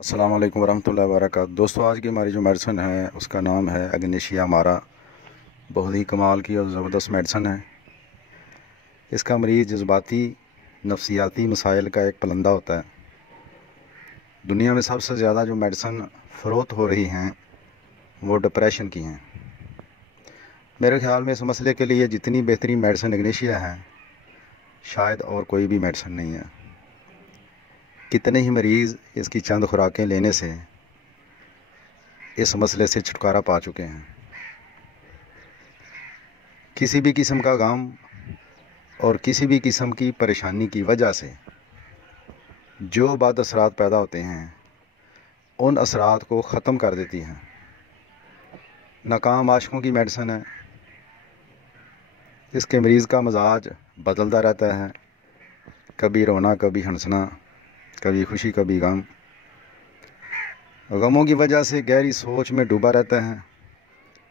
अस्सलाम वालेकुम वरहमतुल्लाहि वबरकातुहू। दोस्तों, आज की हमारी जो मेडिसिन है उसका नाम है अग्नेशिया मारा। बहुत ही कमाल की और ज़बरदस्त मेडिसिन है। इसका मरीज़ जज्बाती नफ्सियाती मसाइल का एक पलंदा होता है। दुनिया में सबसे ज़्यादा जो मेडिसिन फ़रोख्त हो रही हैं वो डिप्रेशन की हैं। मेरे ख़्याल में इस मसले के लिए जितनी बेहतरीन मेडिसिन अग्नेशिया है शायद और कोई भी मेडिसिन नहीं है। कितने ही मरीज़ इसकी चंद खुराकें लेने से इस मसले से छुटकारा पा चुके हैं। किसी भी किस्म का गम और किसी भी किस्म की परेशानी की वजह से जो बद असरात पैदा होते हैं उन असरात को ख़त्म कर देती हैं। नाकाम आशिकों की मेडिसिन है। इसके मरीज़ का मजाज बदलता रहता है, कभी रोना कभी हंसना, कभी खुशी कभी गम। गमों की वजह से गहरी सोच में डूबा रहता है,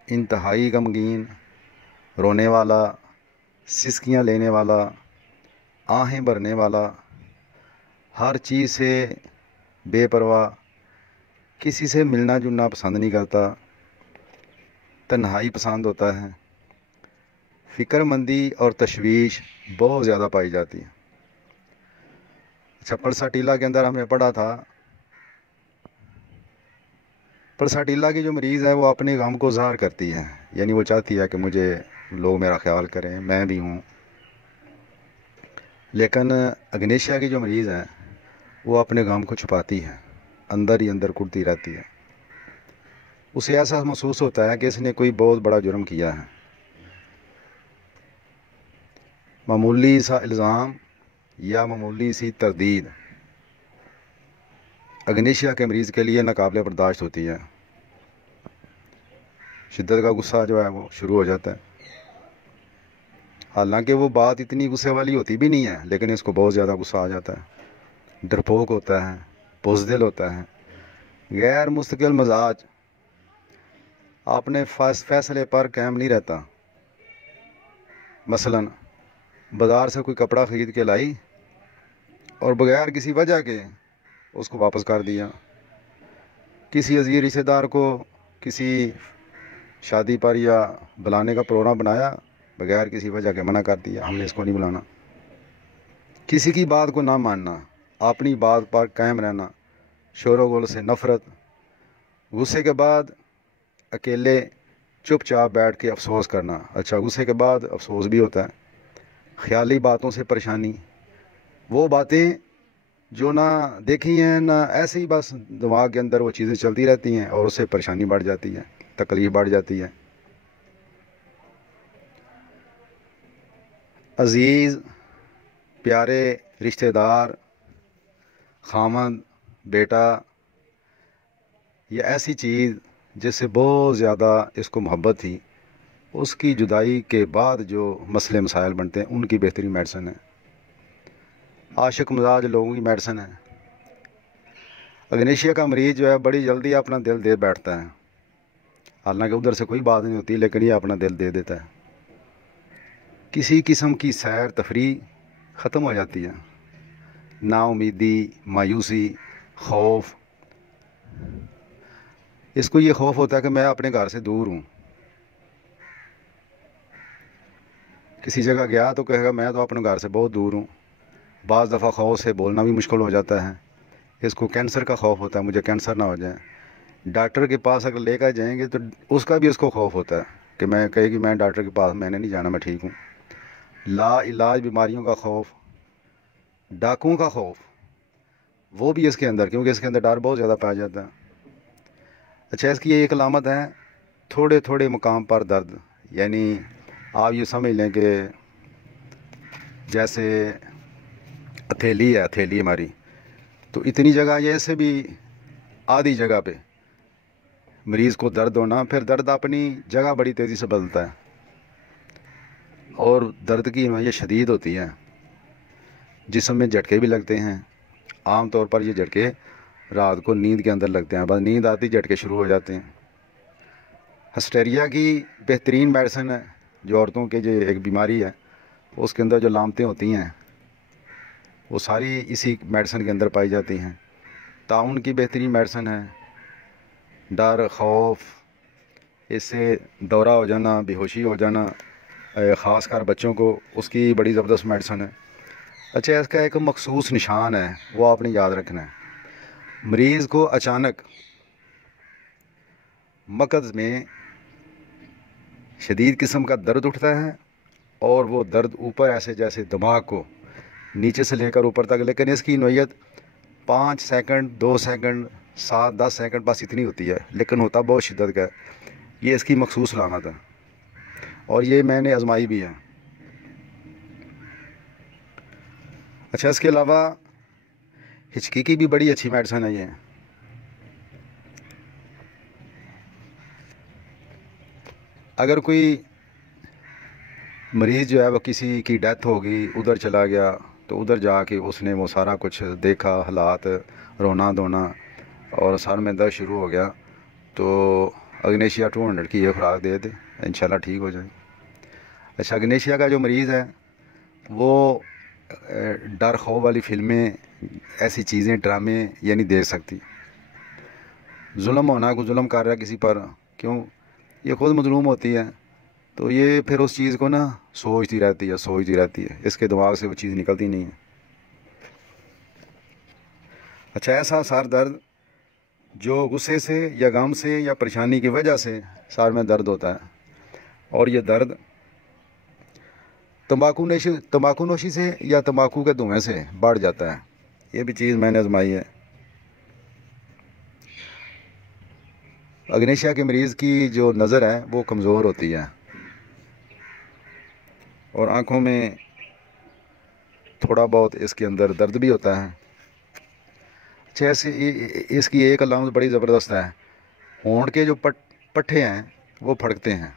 इंतहाई गमगीन, रोने वाला, सिसकियाँ लेने वाला, आहें भरने वाला, हर चीज़ से बेपरवाह, किसी से मिलना जुलना पसंद नहीं करता, तन्हाई पसंद होता है, फ़िक्रमंदी और तशवीश बहुत ज़्यादा पाई जाती है। अच्छा, पलसाटीला के अंदर हमने पढ़ा था, पलसाटीला की जो मरीज़ है वो अपने गम को ज़ाहिर करती है, यानी वो चाहती है कि मुझे लोग मेरा ख्याल करें, मैं भी हूँ। लेकिन अग्नेशिया की जो मरीज़ है वो अपने गम को छुपाती है, अंदर ही अंदर कुटती रहती है। उसे ऐसा महसूस होता है कि इसने कोई बहुत बड़ा जुर्म किया है। मामूली सा इल्ज़ाम या मामूली सी तरदीद अग्नेशिया के मरीज़ के लिए नाकाबिले बर्दाश्त होती है। शिद्दत का गुस्सा जो है वो शुरू हो जाता है। हालांकि वो बात इतनी गुस्से वाली होती भी नहीं है, लेकिन इसको बहुत ज़्यादा गुस्सा आ जाता है। डरपोक होता है, बुज़दिल होता है, गैर मुस्तकिल मजाज, अपने फैसले पर कायम नहीं रहता। मसलन बाज़ार से कोई कपड़ा ख़रीद के लाई और बगैर किसी वजह के उसको वापस कर दिया। किसी अजीज रिश्तेदार को किसी शादी पर या बुलाने का प्रोग्राम बनाया, बगैर किसी वजह के मना कर दिया, हमने इसको नहीं बुलाना। किसी की बात को ना मानना, अपनी बात पर कायम रहना, शोर गुल से नफ़रत, गुस्से के बाद अकेले चुपचाप बैठ के अफसोस करना। अच्छा, गुस्से के बाद अफसोस भी होता है। ख्याली बातों से परेशानी, वो बातें जो ना देखी हैं ना ऐसे ही बस दिमाग के अंदर वो चीज़ें चलती रहती हैं और उससे परेशानी बढ़ जाती है, तकलीफ़ बढ़ जाती है। अजीज़, प्यारे रिश्तेदार, खामद, बेटा या ऐसी चीज़ जिससे बहुत ज़्यादा इसको मोहब्बत थी, उसकी जुदाई के बाद जो मसले मसाइल बनते हैं उनकी बेहतरीन मेडिसिन है। आशिक मिजाज लोगों की मेडिसिन है। अग्नेशिया का मरीज़ जो है बड़ी जल्दी अपना दिल दे बैठता है। हालांकि उधर से कोई बात नहीं होती, लेकिन ये अपना दिल दे देता है। किसी किस्म की सैर तफरी ख़त्म हो जाती है। नाउमीदी, मायूसी, खौफ, इसको ये खौफ होता है कि मैं अपने घर से दूर हूँ। किसी जगह गया तो कहेगा मैं तो अपने घर से बहुत दूर हूँ। बाज़ दफ़ा खौफ से बोलना भी मुश्किल हो जाता है। इसको कैंसर का खौफ होता है, मुझे कैंसर ना हो जाए। डॉक्टर के पास अगर लेकर जाएंगे तो उसका भी उसको खौफ होता है कि मैं कहेगी मैं डॉक्टर के पास, मैंने नहीं जाना, मैं ठीक हूँ। ला इलाज बीमारियों का खौफ, डाकुओं का खौफ, वो भी इसके अंदर, क्योंकि इसके अंदर डर बहुत ज़्यादा पाया जाता है। अच्छा, इसकी ये एक अलामत है, थोड़े थोड़े मुकाम पर दर्द, यानी आप ये समझ लें कि जैसे हथेली है, हथेली हमारी, तो इतनी जगह ये ऐसे भी आधी जगह पे मरीज़ को दर्द होना, फिर दर्द अपनी जगह बड़ी तेज़ी से बदलता है और दर्द की ये शदीद होती है। जिस्म में झटके भी लगते हैं। आम तौर पर ये झटके रात को नींद के अंदर लगते हैं, बस नींद आती झटके शुरू हो जाते हैं। हिस्टेरिया की बेहतरीन मेडिसिन है, जो औरतों के जो एक बीमारी है उसके अंदर जो लामतें होती हैं वो सारी इसी मेडिसिन के अंदर पाई जाती हैं। ताउन की बेहतरीन मेडिसिन है। डर, खौफ, इससे दौरा हो जाना, बेहोशी हो जाना, ख़ास कर बच्चों को, उसकी बड़ी ज़बरदस्त मेडिसिन है। अच्छा, इसका एक मखसूस निशान है, वो आपने याद रखना है। मरीज़ को अचानक मकज़ में शदीद किस्म का दर्द उठता है और वो दर्द ऊपर ऐसे जैसे दिमाग को नीचे से लेकर ऊपर तक, लेकिन इसकी नोयत 5 सेकंड, 2 सेकंड, 7, 10 सेकंड बस इतनी होती है, लेकिन होता बहुत शिद्दत का। ये इसकी मखसूस लामत है और ये मैंने आजमाई भी है। अच्छा, इसके अलावा हिचकी की भी बड़ी अच्छी मेडिसिन है ये। अगर कोई मरीज़ जो है वो किसी की डेथ हो गई, उधर चला गया, तो उधर जाके उसने वो सारा कुछ देखा, हालात, रोना धोना और सर में दर्द शुरू हो गया, तो अग्नेशिया 200 की ये खुराक दे दे, इंशाल्लाह ठीक हो जाए। अच्छा, अग्नेशिया का जो मरीज़ है वो डर खौफ वाली फ़िल्में, ऐसी चीज़ें, ड्रामे ये नहीं देख सकती। जुल्म होना, कोई जुल्म कर रहा है किसी पर, क्यों, ये खुद मजलूम होती है, तो ये फिर उस चीज़ को ना सोचती रहती है, इसके दिमाग से वो चीज़ निकलती नहीं है। अच्छा, ऐसा सर दर्द जो गुस्से से या गम से या परेशानी की वजह से सर में दर्द होता है, और ये दर्द तंबाकू नोशी से या तंबाकू के धुएं से बढ़ जाता है। ये भी चीज़ मैंने आजमाई है। अग्नेशिया के मरीज़ की जो नज़र है वो कमज़ोर होती है और आँखों में थोड़ा बहुत इसके अंदर दर्द भी होता है। अच्छा, इसकी एक अलामत बड़ी ज़बरदस्त है, होंठ के जो पट्ठे हैं वो फड़कते हैं,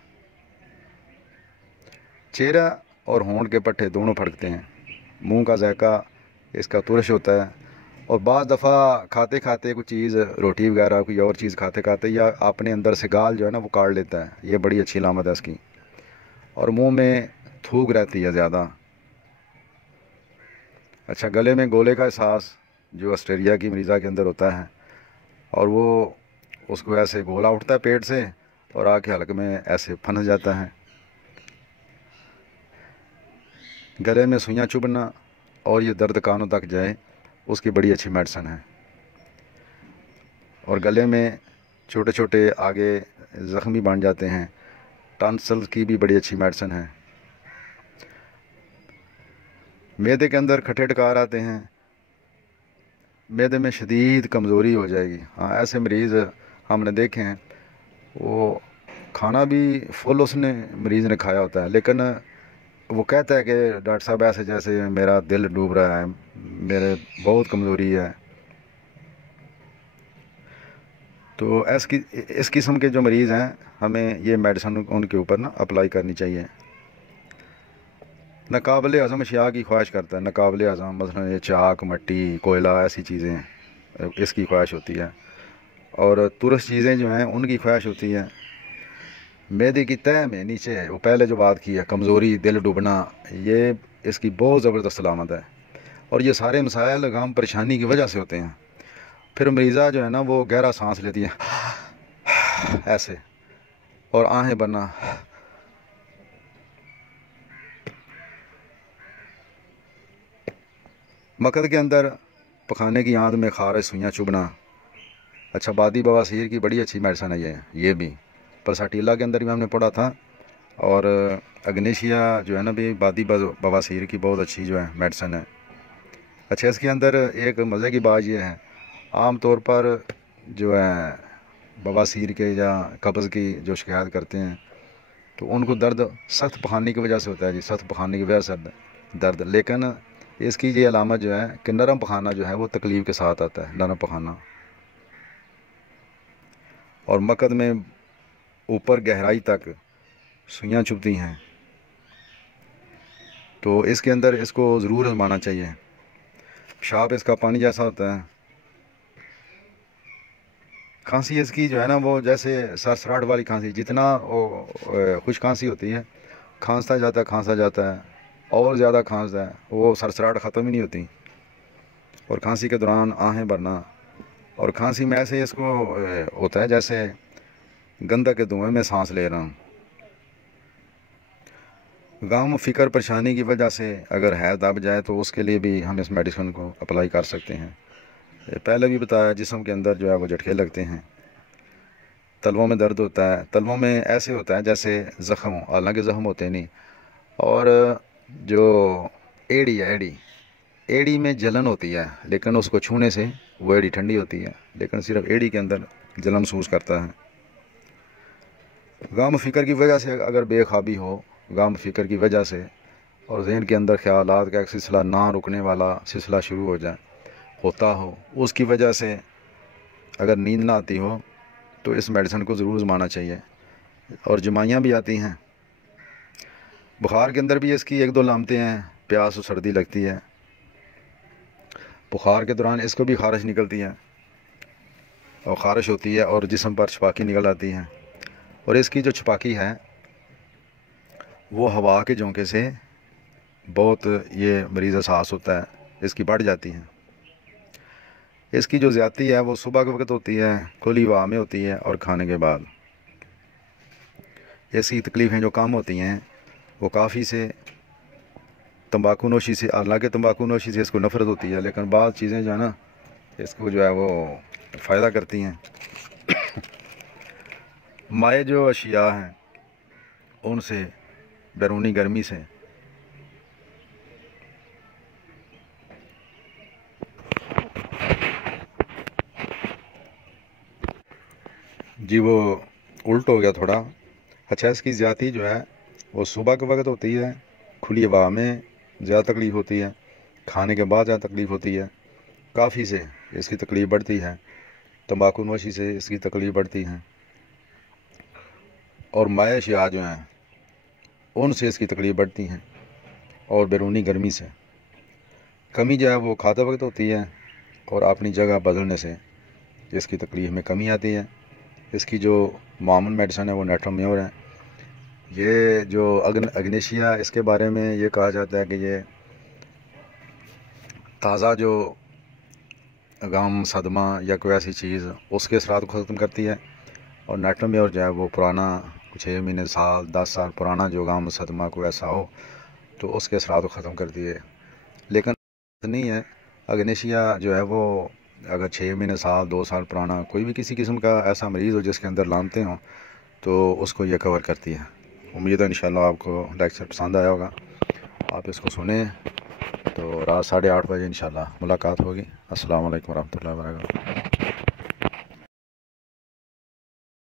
चेहरा और होंठ के पट्टे दोनों फड़कते हैं, मुंह का जायका इसका तुरश होता है, और बाज़ दफ़ा खाते खाते कोई चीज़, रोटी वगैरह कोई और चीज़ खाते खाते या अपने अंदर से गाल जो है ना वो काट लेता है, ये बड़ी अच्छी अलामत है इसकी। और मुंह में थूक रहती है ज़्यादा। अच्छा, गले में गोले का एहसास जो ऑस्ट्रेलिया की मरीज़ा के अंदर होता है, और वो उसको ऐसे गोला उठता है पेट से और आके हल्क में ऐसे फंस जाता है। गले में सुइयाँ चुभना और ये दर्द कानों तक जाए, उसकी बड़ी अच्छी मेडिसिन है। और गले में छोटे छोटे आगे ज़ख्मी बन जाते हैं, टॉन्सिल्स की भी बड़ी अच्छी मेडिसिन है। मैदे के अंदर खट्टे डकार आते हैं, मैदे में शदीद कमज़ोरी हो जाएगी। हाँ, ऐसे मरीज़ हमने देखे हैं, वो खाना भी फुल उसने मरीज़ ने खाया होता है, लेकिन वो कहता है कि डॉक्टर साहब ऐसे जैसे मेरा दिल डूब रहा है, मेरे बहुत कमज़ोरी है। तो इस किस्म के जो मरीज़ हैं, हमें ये मेडिसिन उनके ऊपर ना अप्लाई करनी चाहिए। नाकाबिले हज़म अशिया की ख्वाहिश करता है, नाकाबिले हज़म मसलन ये चाक, मट्टी, कोयला, ऐसी चीज़ें इसकी ख्वाहिश होती है, और तुरस चीज़ें जो हैं उनकी ख्वाहिश होती है। मैदे की तह में नीचे वो पहले जो बात की है, कमज़ोरी, दिल डूबना, ये इसकी बहुत ज़बरदस्त अलामत है, और ये सारे मसाइल गम परेशानी की वजह से होते हैं। फिर मरीज़ा जो है ना वो गहरा सांस लेती है ऐसे, और आहें बनना, मकद के अंदर पखाने की आंत में खारिश, सुइयाँ चुभना। अच्छा, बादी बवासीर की बड़ी अच्छी मेडिसिन है ये भी पल्साटीला के अंदर भी हमने पढ़ा था, और अग्नेशिया जो है ना भी बादी बवासीर की बहुत अच्छी जो है मेडिसिन है। अच्छा, इसके अंदर एक मज़े की बात ये है, आम तौर पर जो है बवासीर के या कब्ज़ की जो शिकायत करते हैं, तो उनको दर्द सख्त पखाने की वजह से होता है जी, सख्त पखाने की वजह से दर्द। लेकिन इसकी ये अलामत जो है कि नरम पखाना जो है वो तकलीफ़ के साथ आता है, नरम पखाना, और मकद में ऊपर गहराई तक सुइयाँ चुभती हैं। तो इसके अंदर इसको ज़रूर आजमाना चाहिए। पेशाब इसका पानी जैसा होता है। खांसी इसकी जो है ना वो जैसे सरसराहट वाली खांसी, जितना वो खुश खांसी होती है, खांसता जाता है और ज़्यादा खांसता है, वो सरसराहट ख़त्म ही नहीं होती। और खांसी के दौरान आहें भरना, और खांसी में ऐसे इसको होता है जैसे गंधक के धुएं में सांस ले रहा हूँ। गम फिक्र परेशानी की वजह से अगर है दब जाए तो उसके लिए भी हम इस मेडिसिन को अप्लाई कर सकते हैं। पहले भी बताया, जिस्म के अंदर जो है वो झटके लगते हैं, तलवों में दर्द होता है, तलवों में ऐसे होता है जैसे ज़ख़म हो, हालांकि ज़ख़म होते नहीं। और जो एड़ी है, एड़ी में जलन होती है, लेकिन उसको छूने से वो एड़ी ठंडी होती है, लेकिन सिर्फ एड़ी के अंदर जलन महसूस करता है। गम फिक्र की वजह से अगर बेख्वाबी हो, गम फिक्र की वजह से, और जहन के अंदर ख्यालात का एक सिलसिला ना रुकने वाला सिलसिला शुरू हो जाए, होता हो, उसकी वजह से अगर नींद ना आती हो तो इस मेडिसिन को ज़रूर आजमाना चाहिए। और जमाइयाँ भी आती हैं, बुखार के अंदर भी इसकी एक दो लामतें हैं। प्यास और सर्दी लगती है, बुखार के दौरान इसको भी खारिश निकलती है और ख़ारिश होती है और जिस्म पर छपाकी निकल आती है। और इसकी जो छपाकी है वो हवा के झोंके से बहुत ये मरीज़ एहसास होता है, इसकी बढ़ जाती है। इसकी जो ज़्यादती है वो सुबह के वक्त होती है, खुली हवा में होती है और खाने के बाद। इसकी तकलीफ़ें जो कम होती हैं वो काफ़ी से तंबाकू नोशी से, हालांकि तंबाकू नोशी से इसको नफ़रत होती है, लेकिन बाद चीज़ें जो है ना इसको जो है वो फ़ायदा करती हैं। माए जो अशिया हैं उनसे, बैरूनी गर्मी से, जी वो उल्ट हो गया थोड़ा। अच्छा, इसकी ज़्यादती जो है वो सुबह के वक्त होती है, खुली हवा में ज़्यादा तकलीफ़ होती है, खाने के बाद ज़्यादा तकलीफ़ होती है, काफ़ी से इसकी तकलीफ़ बढ़ती है, तंबाकू नोशी से इसकी तकलीफ़ बढ़ती है, और माए अशिया जो हैं उनसे इसकी तकलीफ़ बढ़ती हैं, और बैरूनी गर्मी से। कमी जो है वो खाते वक्त होती है और अपनी जगह बदलने से इसकी तकलीफ़ में कमी आती है। इसकी जो मामूल मेडिसिन है वो नेट्रोम्योर है। ये जो अग्नेशिया, इसके बारे में ये कहा जाता है कि ये ताज़ा जो गम, सदमा या कोई ऐसी चीज़ उसके असरात को ख़त्म करती है, और नेट्रोम्योर जो है वो पुराना 6 महीने, साल, 10 साल पुराना जो गम, सदमा को ऐसा हो तो उसके असरात को ख़त्म करती है। लेकिन नहीं है, अग्नेशिया जो है वो अगर 6 महीने, साल, 2 साल पुराना कोई भी किसी किस्म का ऐसा मरीज़ हो जिसके अंदर लामते हों तो उसको ये कवर करती है। उम्मीद है इंशाल्लाह आपको लेक्चर पसंद आया होगा, आप इसको सुने। तो रात 8:30 बजे इंशाल्लाह मुलाकात होगी। अस्सलाम वालेकुम रहमतुल्लाहि व बरकातहू।